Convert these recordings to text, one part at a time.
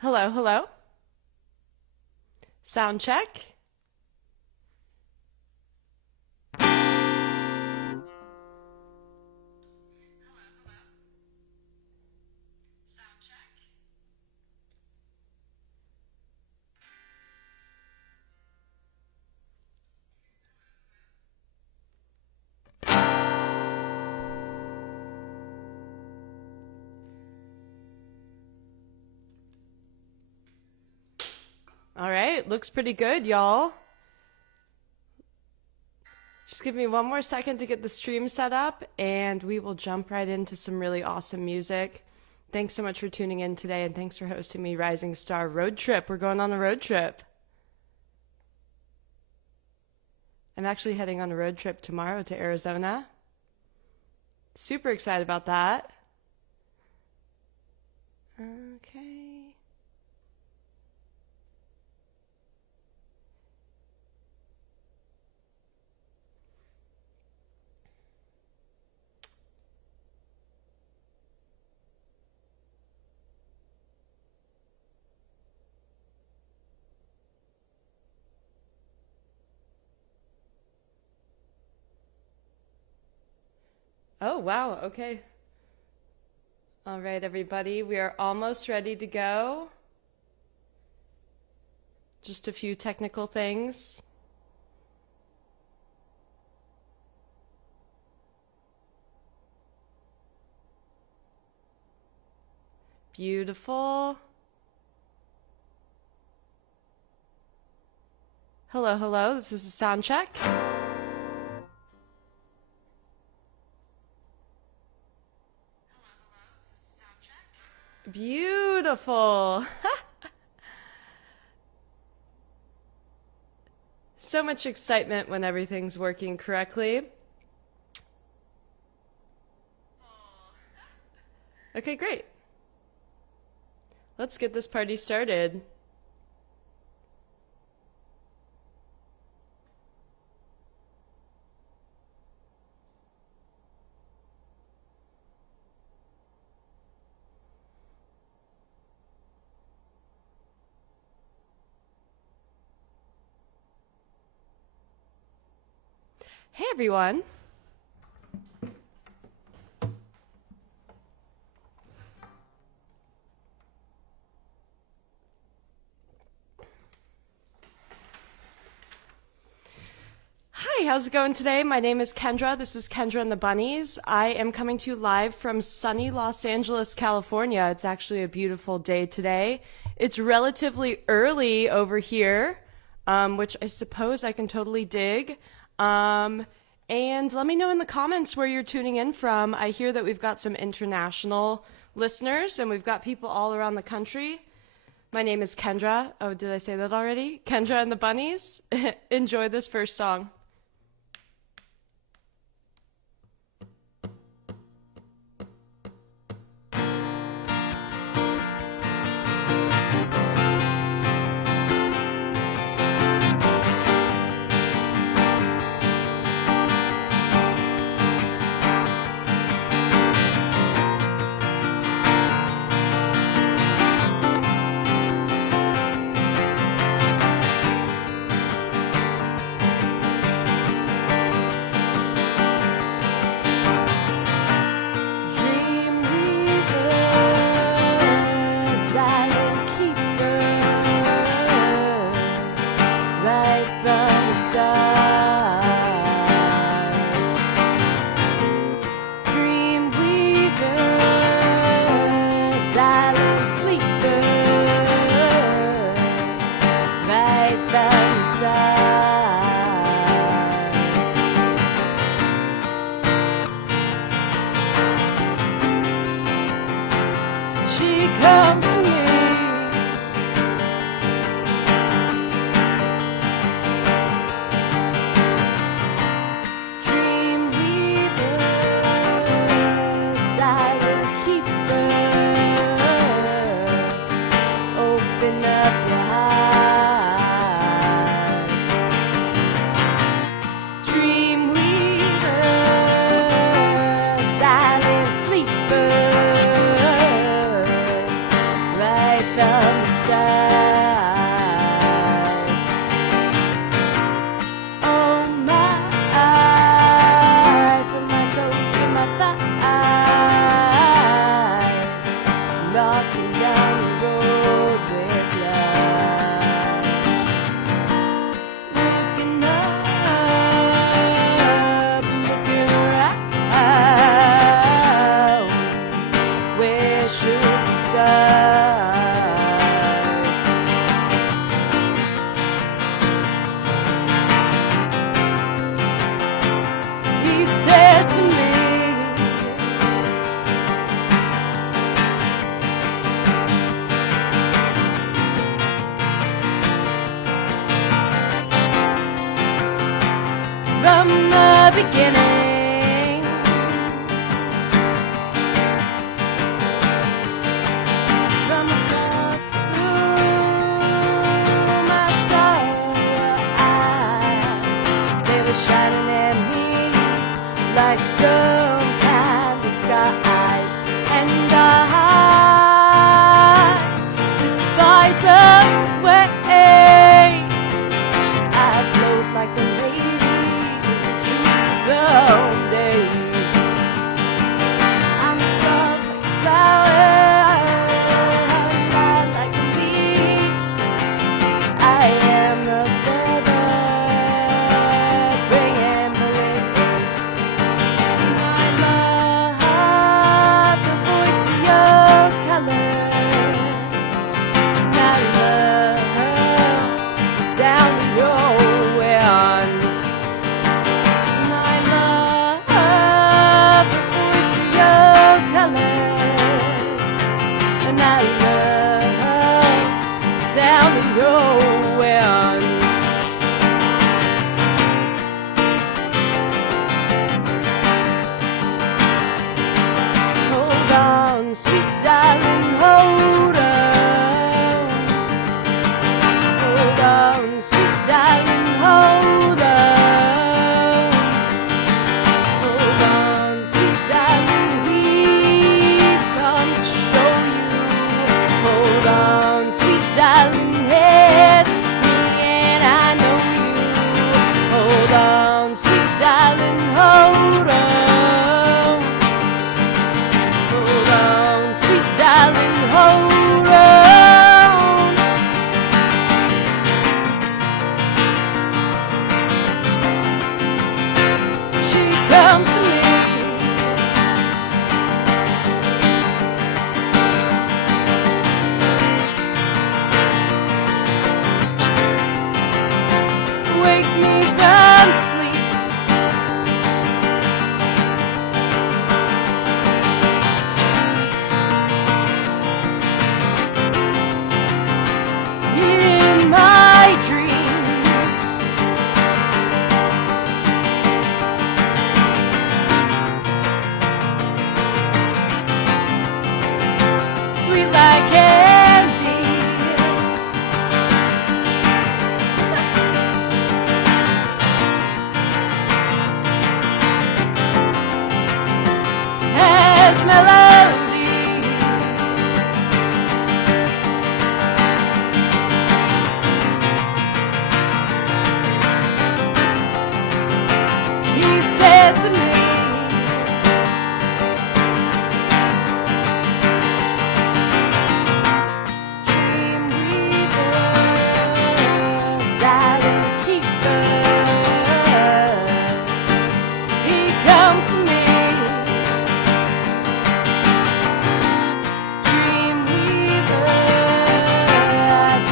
Hello, hello. Sound check. All right, looks pretty good, y'all. Just give me one more second to get the stream set up, and we will jump right into some really awesome music. Thanks so much for tuning in today, and thanks for hosting me, Rising Star Road Trip. We're going on a road trip. I'm actually heading on a road trip tomorrow to Arizona. Super excited about that. Okay. Oh, wow. Okay. All right, everybody. We are almost ready to go. Just a few technical things. Beautiful. Hello, hello. This is a sound check. Beautiful. So much excitement when everything's working correctly. Okay, great. Let's get this party started. Hey, everyone. Hi, how's it going today? My name is Kendra. This is Kendra and the Bunnies. I am coming to you live from sunny Los Angeles, California. It's actually a beautiful day today. It's relatively early over here, which I suppose I can totally dig. And let me know in the comments where you're tuning in from. I hear that we've got some international listeners and we've got people all around the country. My name is Kendra. Oh, did I say that already? Kendra and the Bunnies. Enjoy this first song. walking down the road with love, looking up, looking around. Where should we start? He said to me, from the beginning, from across the room, I saw your eyes. They were shining at me like some kind of skies, and I despise the waves. I float like the lady long days. I'm soft like a flower, light like a leaf. I am the feather bringing the wind. I love the voice of your colors, and I love the sound of your winds. And I love the sound of your wind. Hold on, sweet darling, hold on. Hold on, sweet darling, hold on. Hold on, sweet darling, we've come to show you. Hold on, sweet darling, it's me and I know you. Hold on, sweet darling, hold on. Hold on, sweet darling, hold on. She comes to me, wakes me from sleep. In my dreams, sweet like candy. Has melody. He said to me, dream weaver, silent keeper. He comes to me, dream weaver,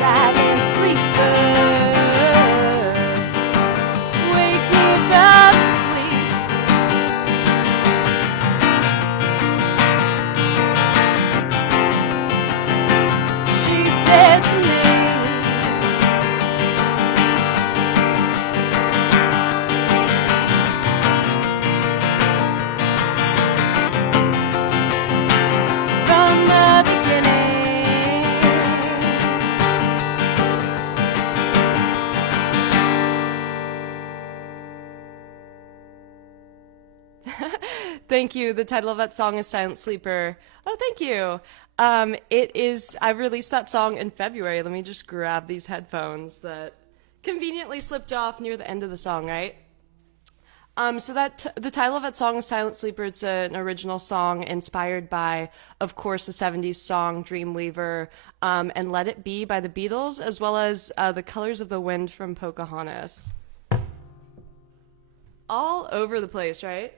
silent sleeper, wakes me from sleep. She said to me, from the beginning, thank you. The title of that song is Silent Sleeper. Oh, thank you. I released that song in February. Let me just grab these headphones that conveniently slipped off near the end of the song, right? The title of that song is Silent Sleeper. It's an original song inspired by, of course, the 70s song Dreamweaver, and Let It Be by the Beatles, as well as The Colors of the Wind from Pocahontas. All over the place, right?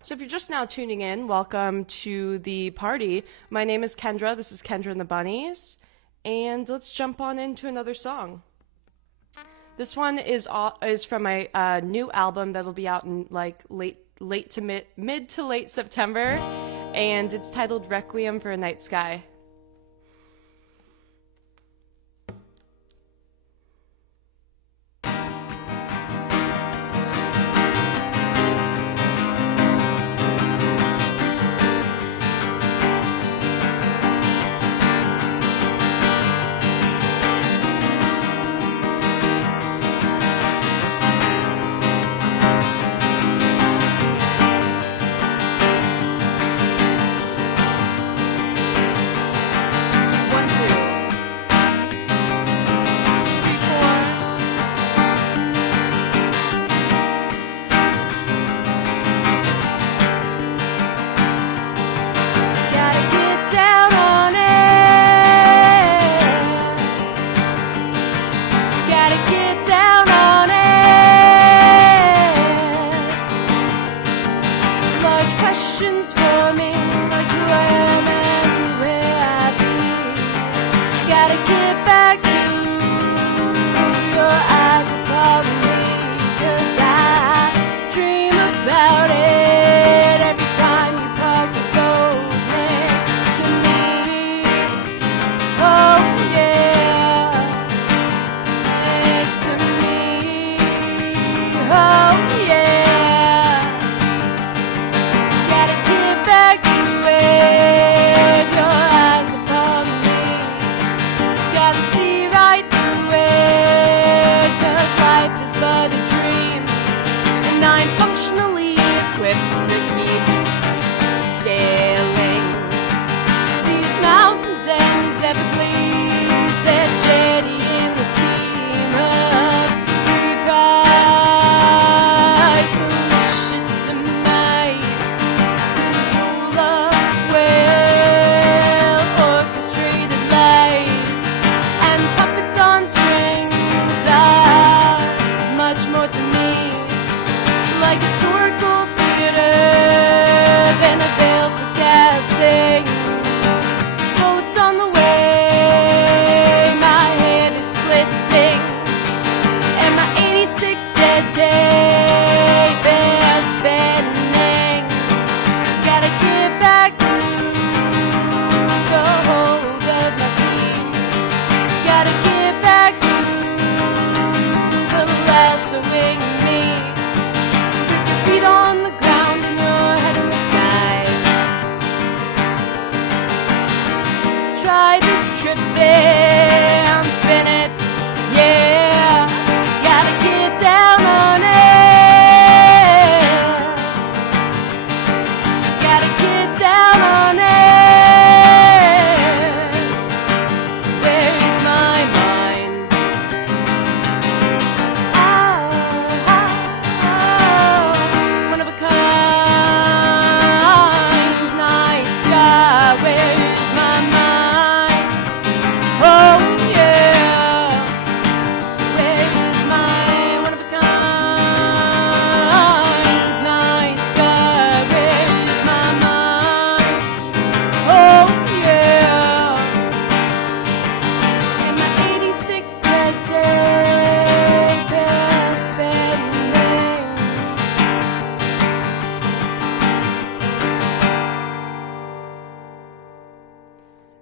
So if you're just now tuning in, welcome to the party. My name is Kendra. This is Kendra and the Bunnies. And let's jump on into another song. This one is from my new album that'll be out in like mid to late September, and it's titled Requiem for a Night Sky.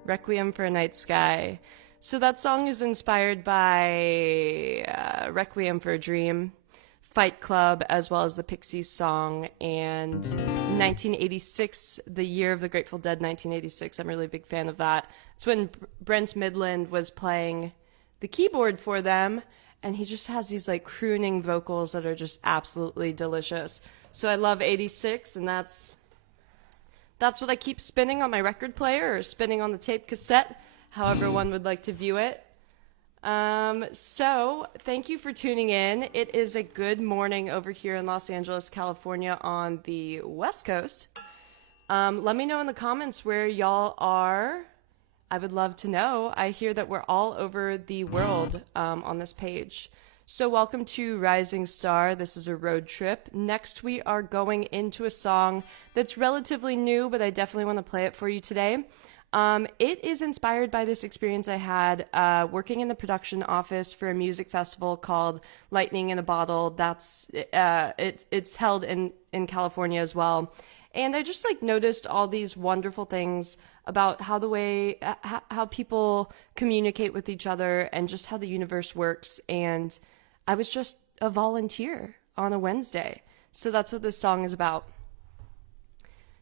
Requiem for a Night Sky. So that song is inspired by Requiem for a Dream, Fight Club, as well as the Pixies song, and 1986, the year of the Grateful Dead, 1986. I'm a really big fan of that. It's when Brent Midland was playing the keyboard for them, and he just has these like crooning vocals that are just absolutely delicious. So I love 86, and that's what I keep spinning on my record player, or spinning on the tape cassette, however one would like to view it. So thank you for tuning in. It is a good morning over here in Los Angeles, California on the West Coast. Let me know in the comments where y'all are. I would love to know. I hear that we're all over the world on this page. So welcome to Rising Star. This is a road trip. Next, we are going into a song that's relatively new, but I definitely want to play it for you today. It is inspired by this experience I had working in the production office for a music festival called Lightning in a Bottle. It's held in California as well. And I just noticed all these wonderful things about how people communicate with each other and just how the universe works. And I was just a volunteer on a Wednesday. So that's what this song is about.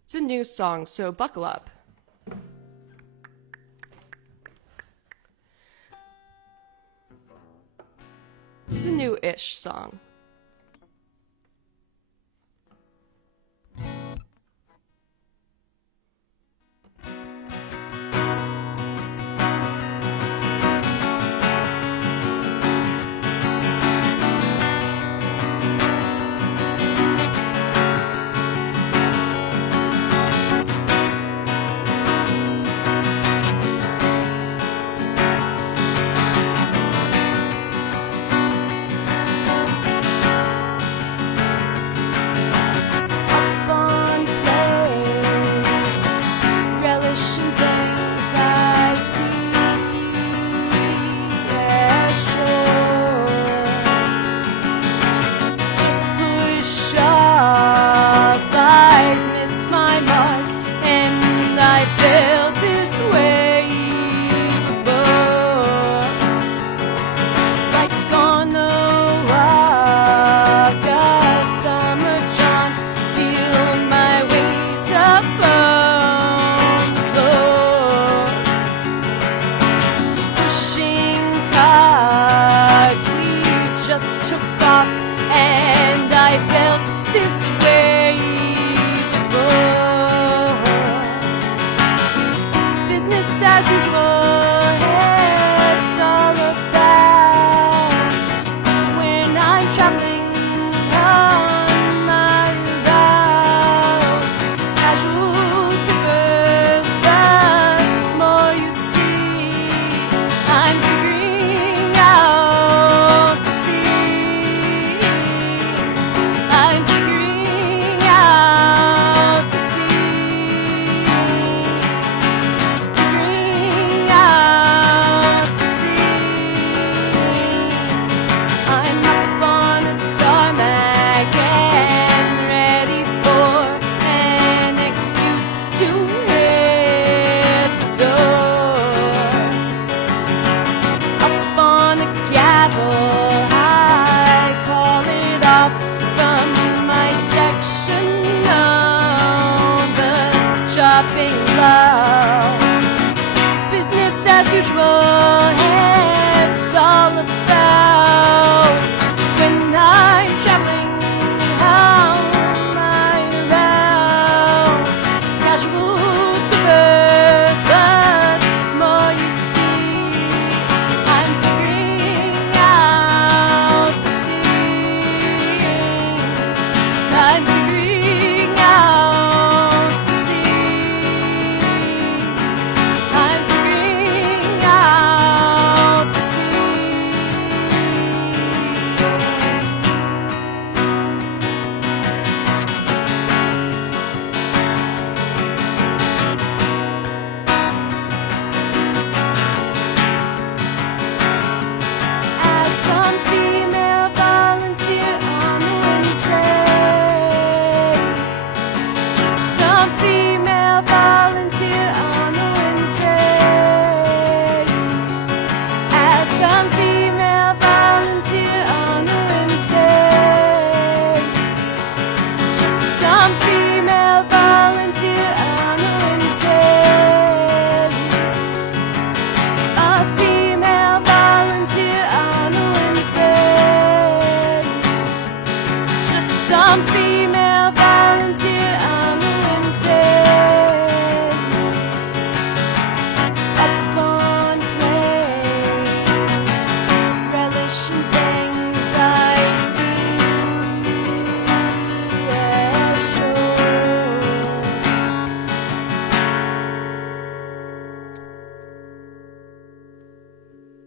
It's a new song, so buckle up. It's a new-ish song.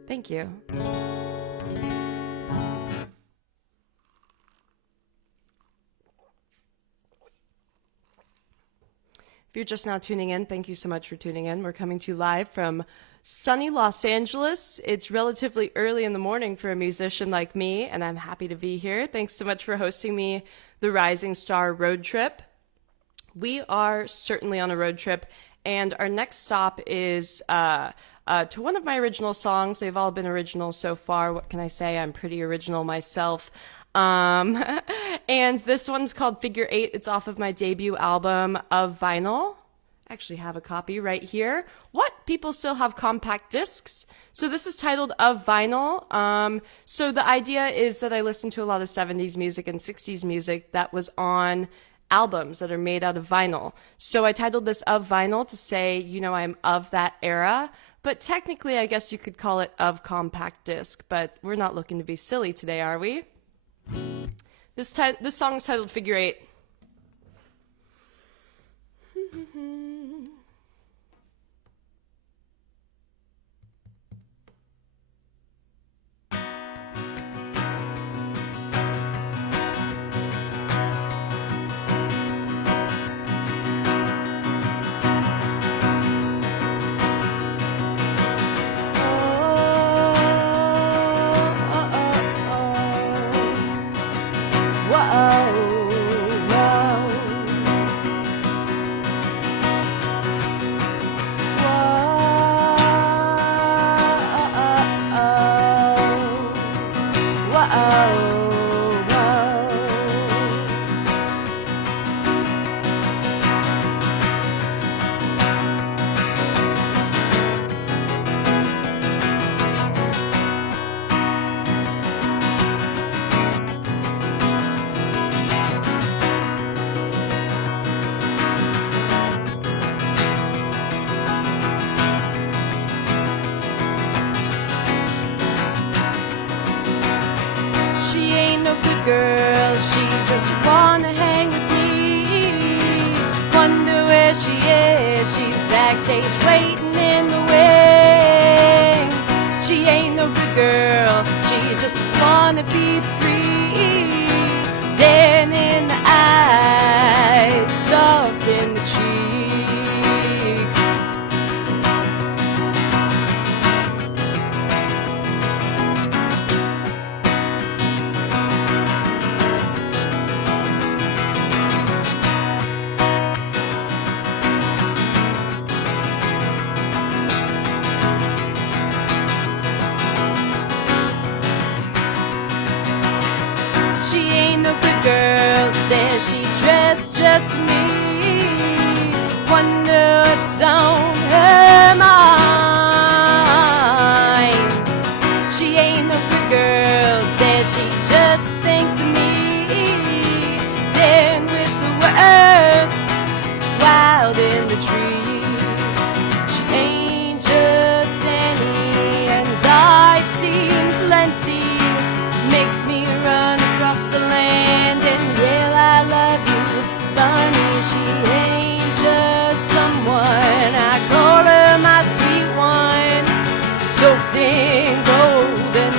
Thank you. If you're just now tuning in, thank you so much for tuning in. We're coming to you live from sunny Los Angeles. It's relatively early in the morning for a musician like me, and I'm happy to be here. Thanks so much for hosting me the Rising Star Road Trip. We are certainly on a road trip, and our next stop is to one of my original songs. They've all been original so far. What can I say? I'm pretty original myself. And this one's called Figure 8. It's off of my debut album Of Vinyl. I actually have a copy right here. What? People still have compact discs? So this is titled Of Vinyl. So the idea is that I listen to a lot of 70s music and 60s music that was on albums that are made out of vinyl. So I titled this Of Vinyl to say, you know, I'm of that era. But technically, I guess you could call it Of Compact Disc. But we're not looking to be silly today, are we? This song is titled Figure 8. Girl, she just wanna hang with me. Wonder where she is. She's backstage waiting in the wings. She ain't no good girl. She just wanna be free. Daring in the eyes, soft in the cheeks. Girl says she dressed just me. Wonder what's on her mind. She ain't no good girl, says she just thinks of me. Daring with the words, wild in the trees. She ain't just any, and I've seen plenty. Makes me run across the land. Golden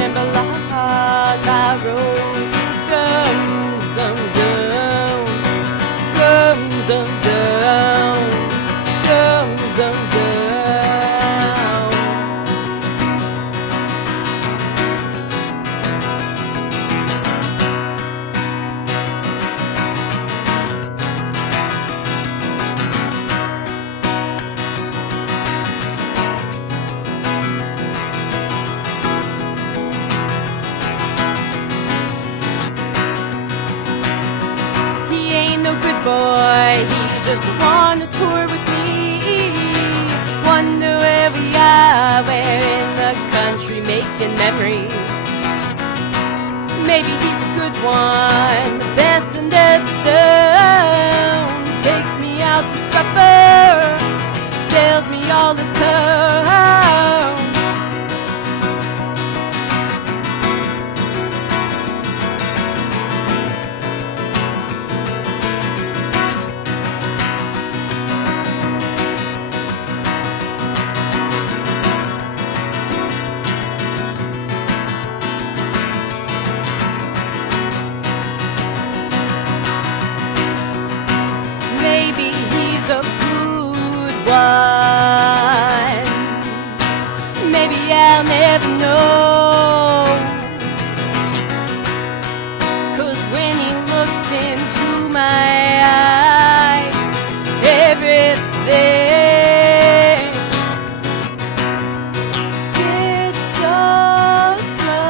and blood by rose comes undone, comes undone, comes undone. Boy, he just wanna tour with me. Wonder where we are, where in the country making memories. Maybe he's a good one, the best under the sun. Takes me out for supper, tells me all his poems. one. Maybe I'll never know, 'cause when he looks into my eyes, everything gets so slow.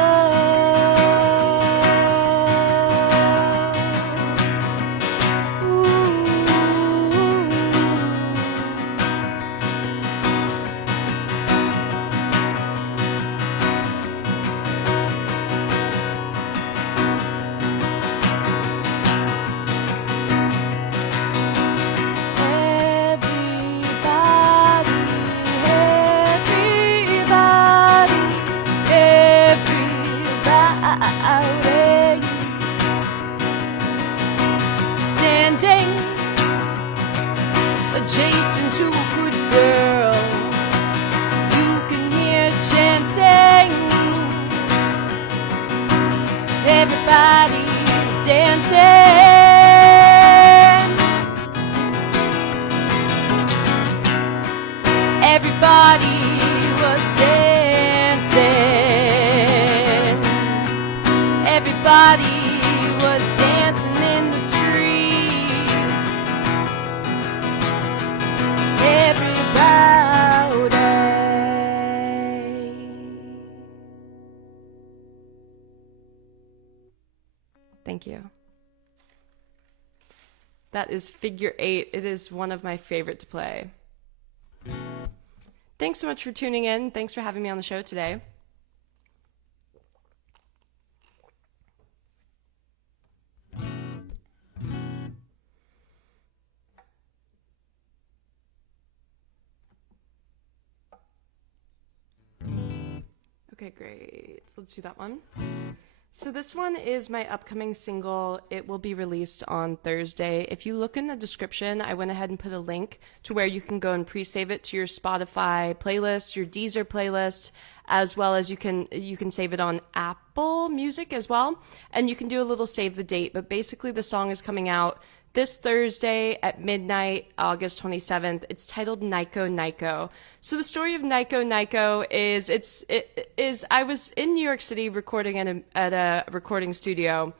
Everybody, standing adjacent to a good girl, you can hear chanting. Everybody's dancing. Everybody was dancing. Everybody was dancing in the streets. Everybody. Thank you. That is Figure 8. It is one of my favorite to play. Thanks so much for tuning in. Thanks for having me on the show today. Okay, great. So let's do that one. So this one is my upcoming single. It will be released on Thursday. If you look in the description, I went ahead and put a link to where you can go and pre-save it to your Spotify playlist, your Deezer playlist, as well as you can save it on Apple Music as well. And you can do a little save the date. But basically the song is coming out this Thursday at midnight, August 27th. It's titled Nico Nico. So the story of Nico Nico is I was in New York City recording at a recording studio,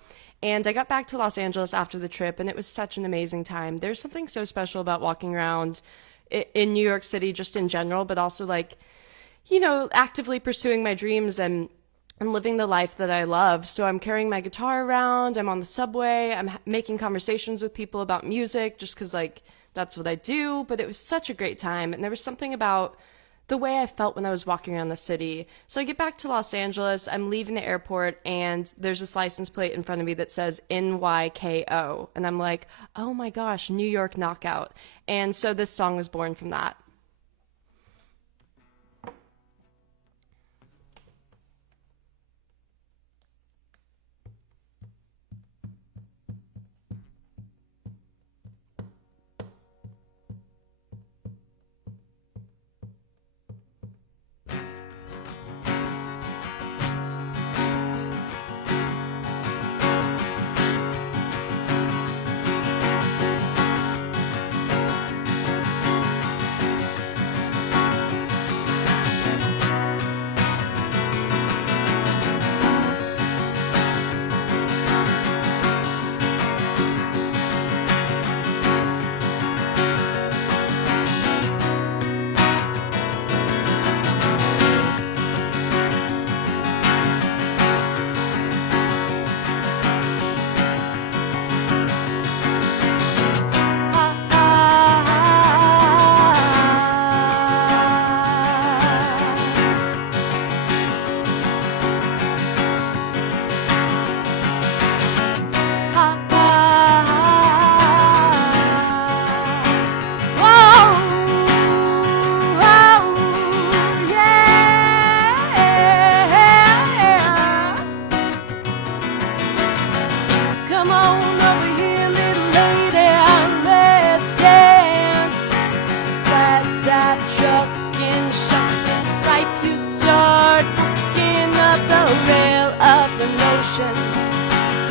and I got back to Los Angeles after the trip, and it was such an amazing time. There's something so special about walking around in New York City just in general, but also like, you know, actively pursuing my dreams and living the life that I love. So I'm carrying my guitar around, I'm on the subway, I'm making conversations with people about music just because, like, that's what I do. But it was such a great time, and there was something about the way I felt when I was walking around the city. So I get back to Los Angeles, I'm leaving the airport, and there's this license plate in front of me that says NYKO. And I'm like, oh my gosh, New York Knockout. And so this song was born from that.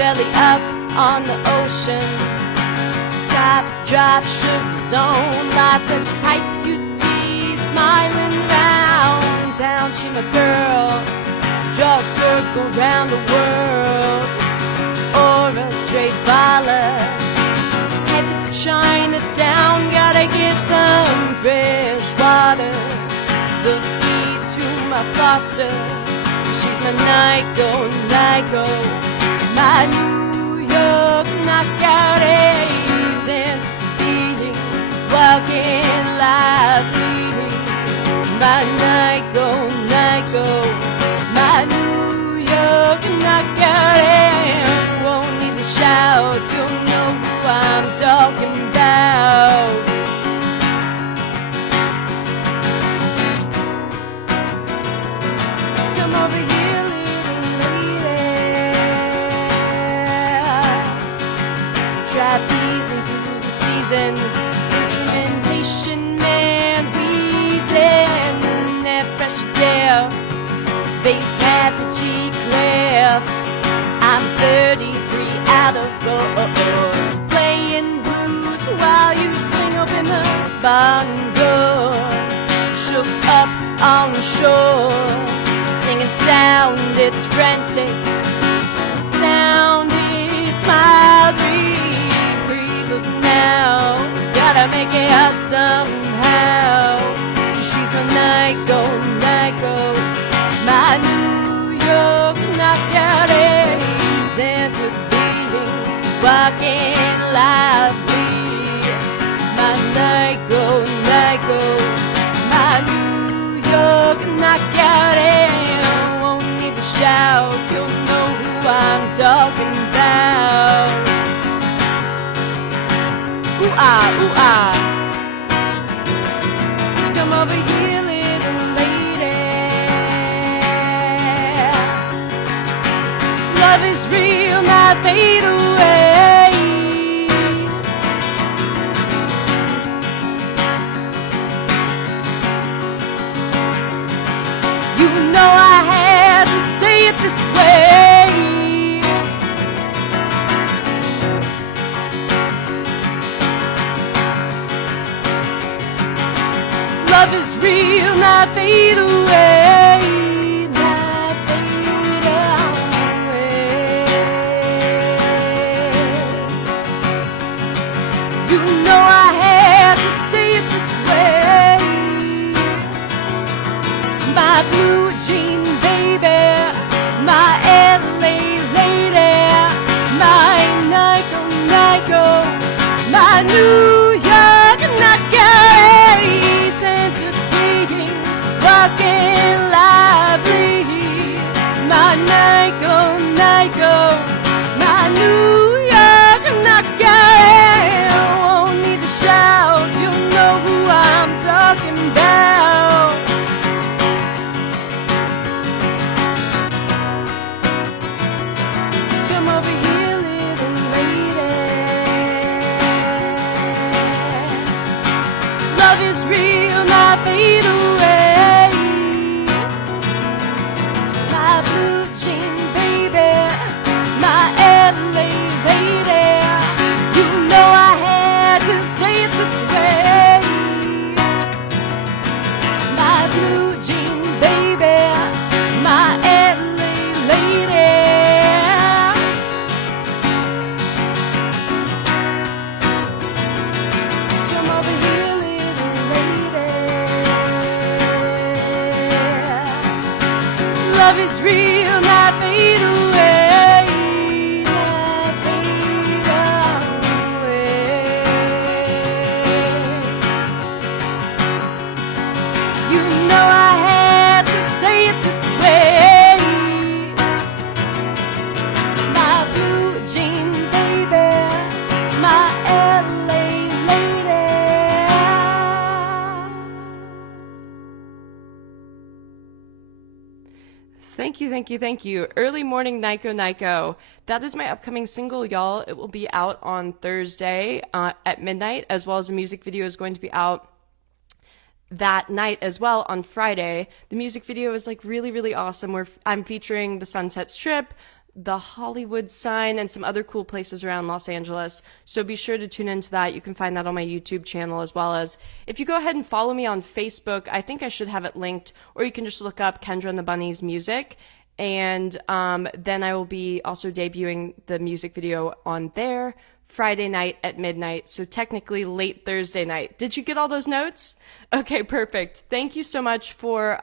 belly up on the ocean. Tops drop, sugar zone, like the type you around the world, or a straight baller. Headed to Chinatown, gotta get some fresh water. The key to my foster, she's my Nico, my New York knockout ace, and being walking lively. My Nico, my New York knockout ace. Won't need to shout, you'll know who I'm talking about. Come over here, little lady. Trapezing through the season, instrumentation man wheezing in that fresh air, bass happy G clef. I'm 33 out of 4, playing blues while you swing open the barn door. Shook up on the shore, singing sound, it's frantic. Sound, it's mildly. Breathe now, gotta make it out somehow. She's my Nico, my New York knockout ace, into being walking lively. My Nico, my New York knockout ace. Won't need to shout, you'll know who I'm talking about. Ooh ah, ooh ah. Come over here, little lady. Love is real, not fade away. You know I had to say it this way. Love is real, not fade away. Not fade away. You know I had to say it this way. My blue jean baby, my LA lady, my Nico, my New York knockout ace, into being walking lively. My Nico, my New York knockout ace. Won't need to shout, you know who I'm talking about. Come over here, little lady. Love is real, not fade away. My blue jean baby, my LA lady. You know I had to say it this way. My blue jean baby, my LA lady. Come over here, little lady. Love is real, not fade away. Not fade away. You know I had to say it this way. My blue jean baby, my LA lady. Thank you. Early morning Nico. That is my upcoming single, y'all. It will be out on Thursday at midnight, as well as the music video is going to be out that night as well on Friday. The music video is like really, really awesome. I'm featuring the Sunset Strip, the Hollywood sign, and some other cool places around Los Angeles. So be sure to tune into that. You can find that on my YouTube channel, as well as if you go ahead and follow me on Facebook, I think I should have it linked, or you can just look up Kendra and the Bunnies music. And then I will be also debuting the music video on there Friday night at midnight. So technically late Thursday night. Did you get all those notes? Okay, perfect. Thank you so much for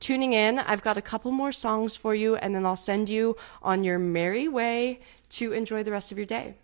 tuning in. I've got a couple more songs for you, and then I'll send you on your merry way to enjoy the rest of your day.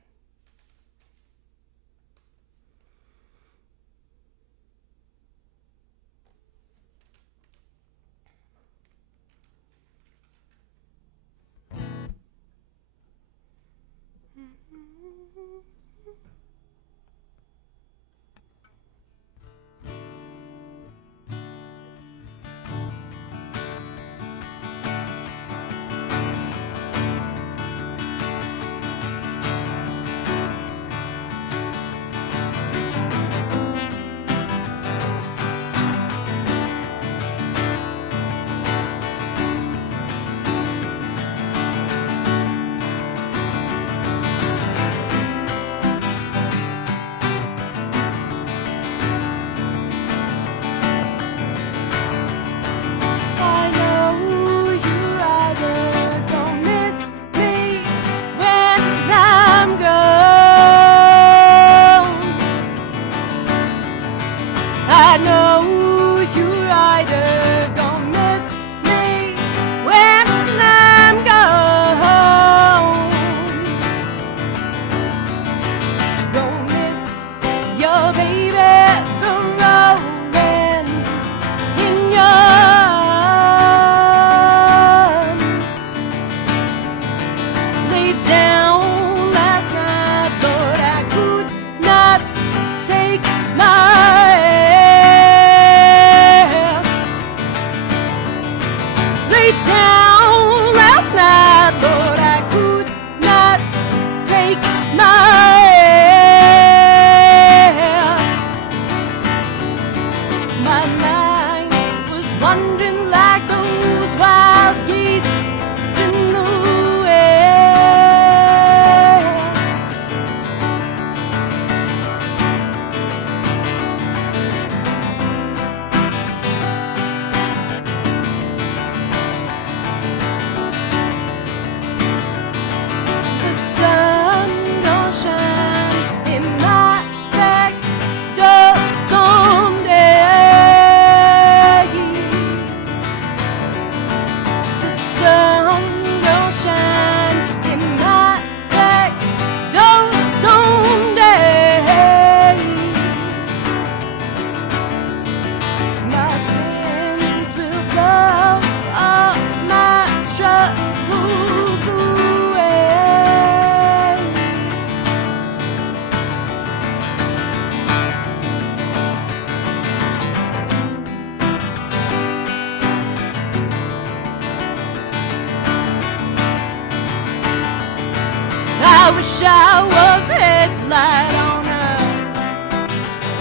wish I was a headlight on a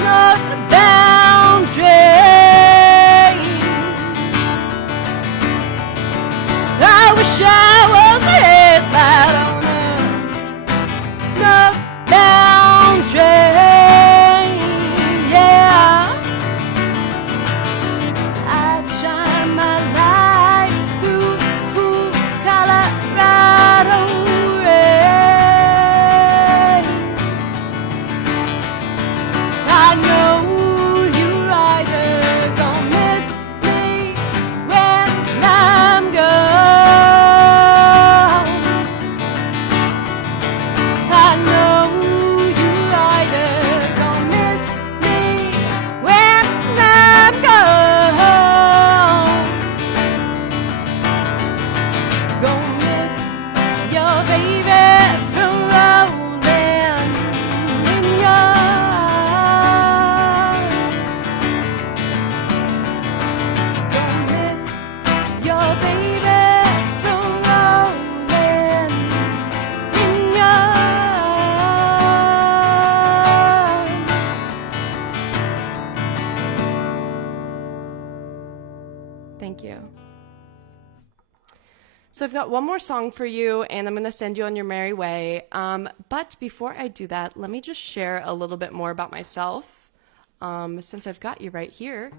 northbound train. I wish I was a headlight on a northbound train. Yeah, I'd shine my light through cool Colorado rain. I know you rider gon' miss me when I'm gone. I know you rider gon' miss me when I'm gone. Gon' miss your baby from rolling in your arms. Gon' miss your baby from rolling in your arms. Thank you. So I've got one more song for you, and I'm going to send you on your merry way. But before I do that, let me just share a little bit more about myself, since I've got you right here.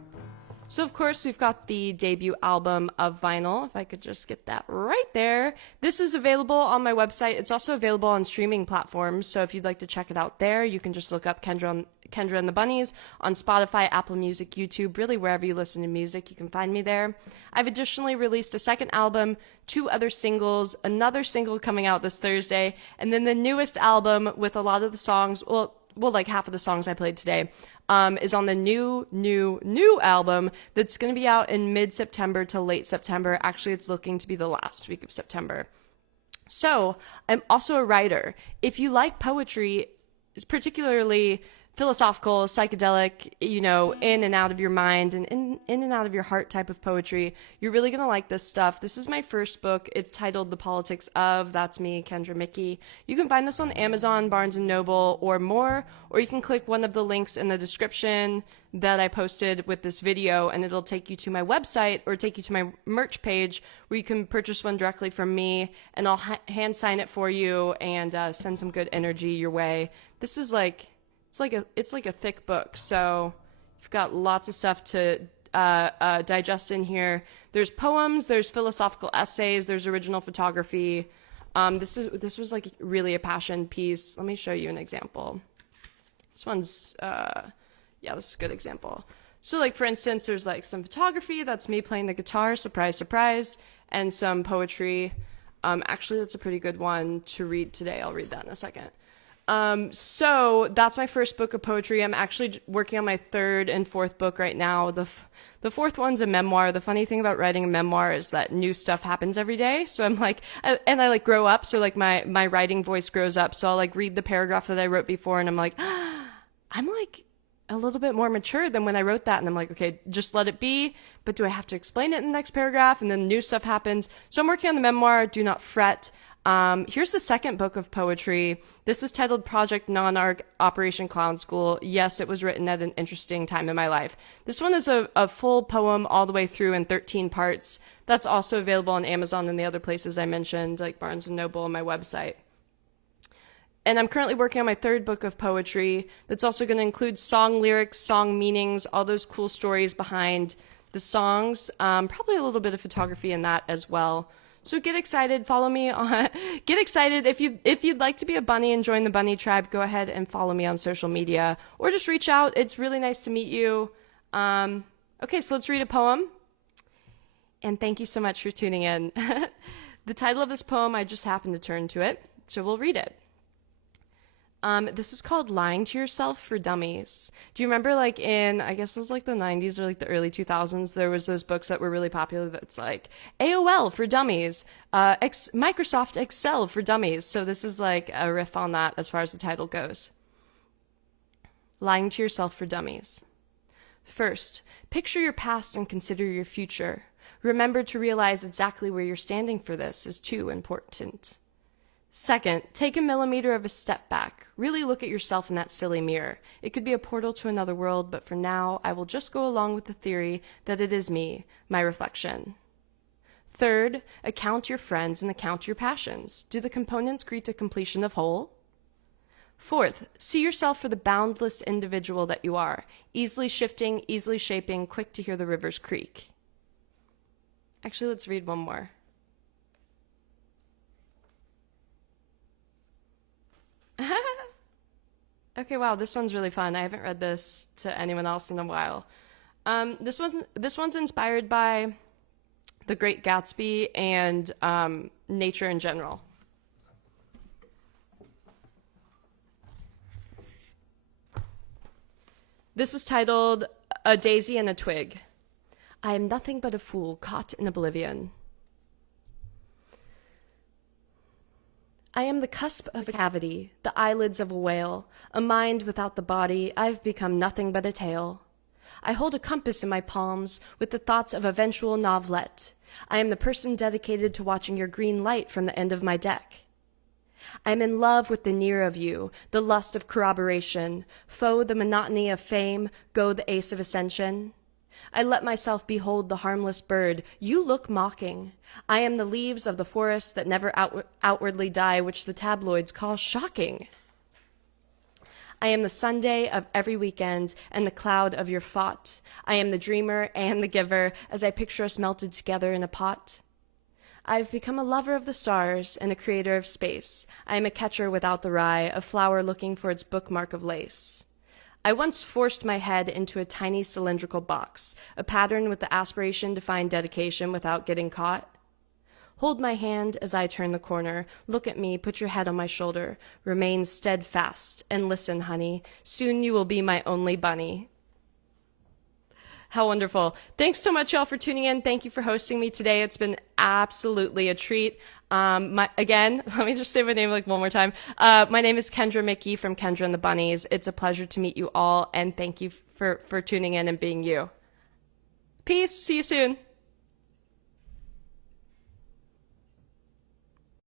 So, of course, we've got the debut album of vinyl, if I could just get that right there. This is available on my website. It's also available on streaming platforms, so if you'd like to check it out there, you can just look up Kendra and the Bunnies on Spotify, Apple Music, YouTube, really wherever you listen to music, you can find me there. I've additionally released a second album, 2 other singles, another single coming out this Thursday, and then the newest album with a lot of the songs, well, like half of the songs I played today, is on the new album that's going to be out in mid-September to late September. Actually, it's looking to be the last week of September. So, I'm also a writer. If you like poetry, particularly philosophical, psychedelic, you know, in and out of your mind and in and out of your heart type of poetry, you're really going to like this stuff. This is my first book. It's titled The Politics of. That's me, Kendra Muecke. You can find this on Amazon, Barnes & Noble, or more, or you can click one of the links in the description that I posted with this video, and it'll take you to my website or take you to my merch page where you can purchase one directly from me, and I'll hand sign it for you and send some good energy your way. This is like... It's like a thick book, so you've got lots of stuff to digest in here. There's poems, there's philosophical essays, there's original photography. This was like really a passion piece. Let me show you an example. This one's this is a good example. So like for instance, there's like some photography, that's me playing the guitar, surprise, surprise, and some poetry. Actually, that's a pretty good one to read today. I'll read that in a second. So that's my first book of poetry. I'm actually working on my 3rd and 4th book right now. The 4th one's a memoir. The funny thing about writing a memoir is that new stuff happens every day. So I'm like, I like grow up. So like my writing voice grows up. So I'll like read the paragraph that I wrote before and I'm like, I'm like a little bit more mature than when I wrote that. And I'm like, okay, just let it be. But do I have to explain it in the next paragraph? And then new stuff happens. So I'm working on the memoir. Do not fret. Here's the second book of poetry. This is titled Project Non-Arc Operation Clown School. Yes, it was written at an interesting time in my life. This one is a full poem all the way through in 13 parts. That's also available on Amazon and the other places I mentioned, like Barnes & Noble and my website. And I'm currently working on my 3rd book of poetry that's also going to include song lyrics, song meanings, all those cool stories behind the songs, probably a little bit of photography in that as well. So get excited, follow me on, get excited. If you'd like to be a bunny and join the bunny tribe, go ahead and follow me on social media or just reach out. It's really nice to meet you. Okay, so let's read a poem. And thank you so much for tuning in. The title of this poem, I just happened to turn to it, so we'll read it. This is called Lying to Yourself for Dummies. Do you remember like in, I guess it was like the 90s or like the early 2000s, there was those books that were really popular that's like AOL for Dummies, Microsoft Excel for Dummies. So this is like a riff on that as far as the title goes. Lying to Yourself for Dummies. First, picture your past and consider your future. Remember to realize exactly where you're standing for this is too important. Second, take a millimeter of a step back. Really look at yourself in that silly mirror. It could be a portal to another world, but for now, I will just go along with the theory that it is me, my reflection. Third, account your friends and account your passions. Do the components greet a completion of whole? Fourth, see yourself for the boundless individual that you are, easily shifting, easily shaping, quick to hear the rivers creak. Actually, let's read one more. Okay, wow, this one's really fun. I haven't read this to anyone else in a while. This one's inspired by The Great Gatsby and nature in general. This is titled A Daisy and a Twig. I am nothing but a fool caught in oblivion. I am the cusp of a cavity, the eyelids of a whale, a mind without the body. I've become nothing but a tale. I hold a compass in my palms with the thoughts of eventual novelette. I am the person dedicated to watching your green light from the end of my deck. I am in love with the near of you, the lust of corroboration, foe the monotony of fame, go the ace of ascension. I let myself behold the harmless bird. You look mocking. I am the leaves of the forest that never outwardly die, which the tabloids call shocking. I am the Sunday of every weekend and the cloud of your thought. I am the dreamer and the giver as I picture us melted together in a pot. I've become a lover of the stars and a creator of space. I am a catcher without the rye, a flower looking for its bookmark of lace. I once forced my head into a tiny cylindrical box, a pattern with the aspiration to find dedication without getting caught. Hold my hand as I turn the corner. Look at me, put your head on my shoulder. Remain steadfast and listen, honey. Soon you will be my only bunny. How wonderful. Thanks so much, y'all, for tuning in. Thank you for hosting me today. It's been absolutely a treat. Again, let me just say my name like one more time. My name is Kendra Muecke from Kendra and the Bunnies. It's a pleasure to meet you all, and thank you for tuning in and being you. Peace. See you soon.